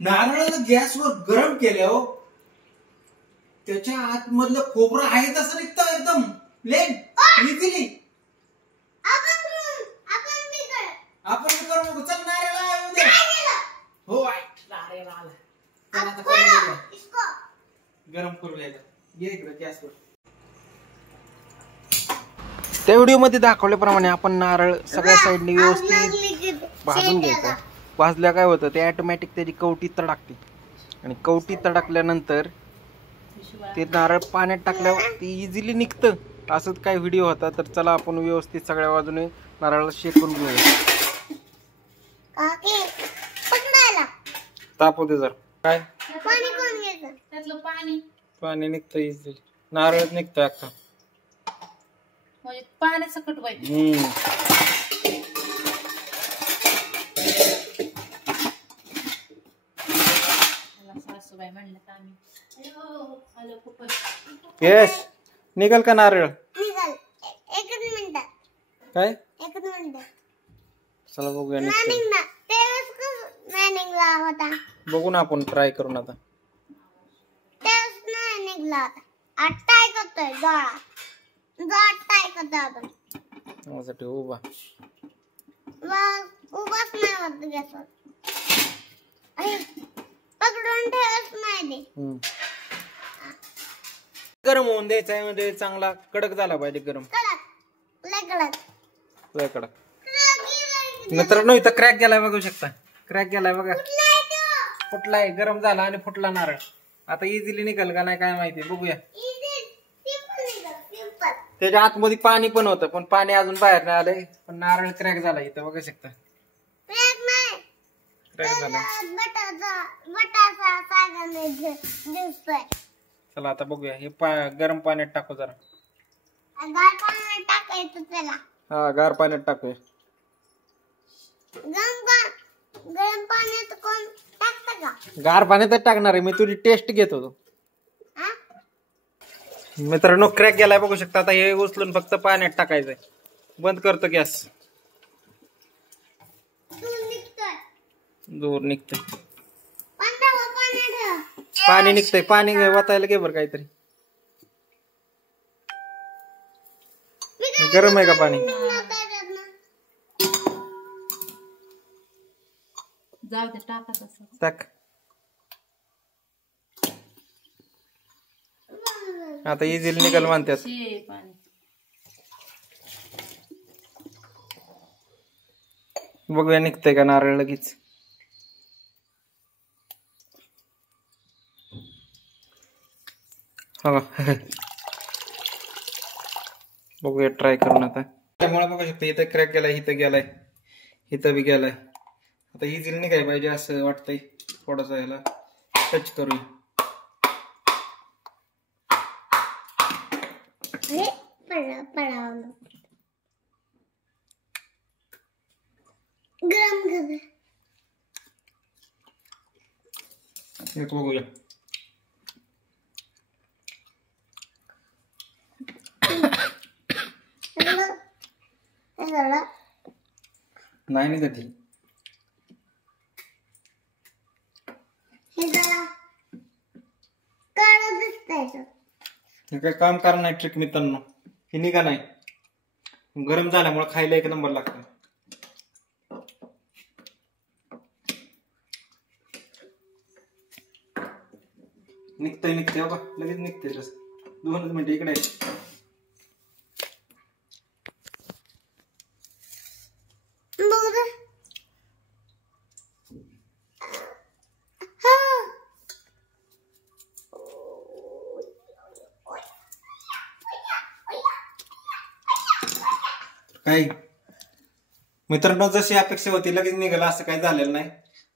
नारळाला गॅसवर गरम केल्यावर त्याच्या आतमधलं खोबरं आहे तसं निघतं एकदम प्लेन इझिली. आपण करू नको. चल नारळाला येऊ दे. हो नारळाला आला. गरम करूया ये इकडे गॅसवर. त्या व्हिडिओ मध्ये दाखवल्याप्रमाणे आपण नारळ सगळ्या साईडने व्यवस्थित भाजून घ्यायचा. भाजल्या काय होतं ते ऑटोमॅटिक त्याची कवटी तडकते आणि कवटी तडकल्यानंतर ते नारळ पाण्यात टाकल्यावर ते इझिली निघतं. असंच काय व्हिडिओ होता. तर चला आपण व्यवस्थित सगळ्या बाजूने नारळाला शेकून घेऊया. तापू दे जर काय पाणी निघतं इझिली. नारळ निघतं अख्खा पाण्याचं कट व्हायचं. यस निघल का नारळ? काय चला बघूया. बघू ना आपण ट्राय करून आता. उभा उभाच नाही होत गॅसवर. पकडून ठेवत नाही. गरम होऊन द्यायचा म्हणजे चांगला कडक झाला पाहिजे. गरम लय कडक. मित्रांनो इथं क्रॅक गेलाय बघू शकता. क्रॅक गेलाय बघा. फुटलाय. गरम झाला आणि फुटला नारळ. आता इझिली निघल का नाही काय माहिती. बघूया. त्याच्या आतमध्ये पाणी पण होतं पण पाणी अजून बाहेर नाही आलंय. पण नारळ क्रॅक झाला इथं बघू शकता. क्रॅक झाला. चला आता बघूया. हे गरम पाण्यात टाकू जरा. गार पाण्यात टाकायचं त्याला. हा गार पाण्यात टाकूया. गरम पाण्यात कोण टाकतं का? गार पाण्यातच टाकणार आहे. मी तुझी टेस्ट घेत होतो. मित्रांनो क्रॅक गेलाय बघू शकता. आता हे उचलून फक्त पाण्यात टाकायचंय. बंद करतो गॅस. दूर निघतंय पाणी. निघतंय पाणी. वाचायला घे बरं काहीतरी. गरम आहे का पाणी? जाऊ दे टाका तसं. टाक. आता इझिली निघाल म्हणतात. बघूया निघतंय का नारळ लगेच. बघूया ट्राय करून आता. त्यामुळे बघू शकता इथं क्रॅक गेलाय. इथं गेलाय. इथं बी गेलाय. आता इझिली निघाय पाहिजे असं वाटतंय. थोडस याला टच करूया. एक बघूया. नाही निघत. हे काय काम करणार नाही ट्रिक मित्रांनो. हे निघा नाही. गरम झाल्यामुळे खायला एक नंबर लागतं. निघतंय बघा लगेच निघतंय. 2 मिनिटं इकडे. काय मित्रांनो जशी अपेक्षा होती लगेच निघाला असं काही झालेलं नाही.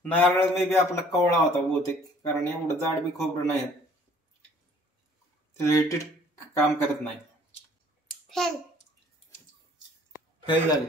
नारळ मे बी आपला कवळा होता बहुतेक. कारण एवढं जाड बी खोबरं नाही. काम करत नाही. फेल झाले.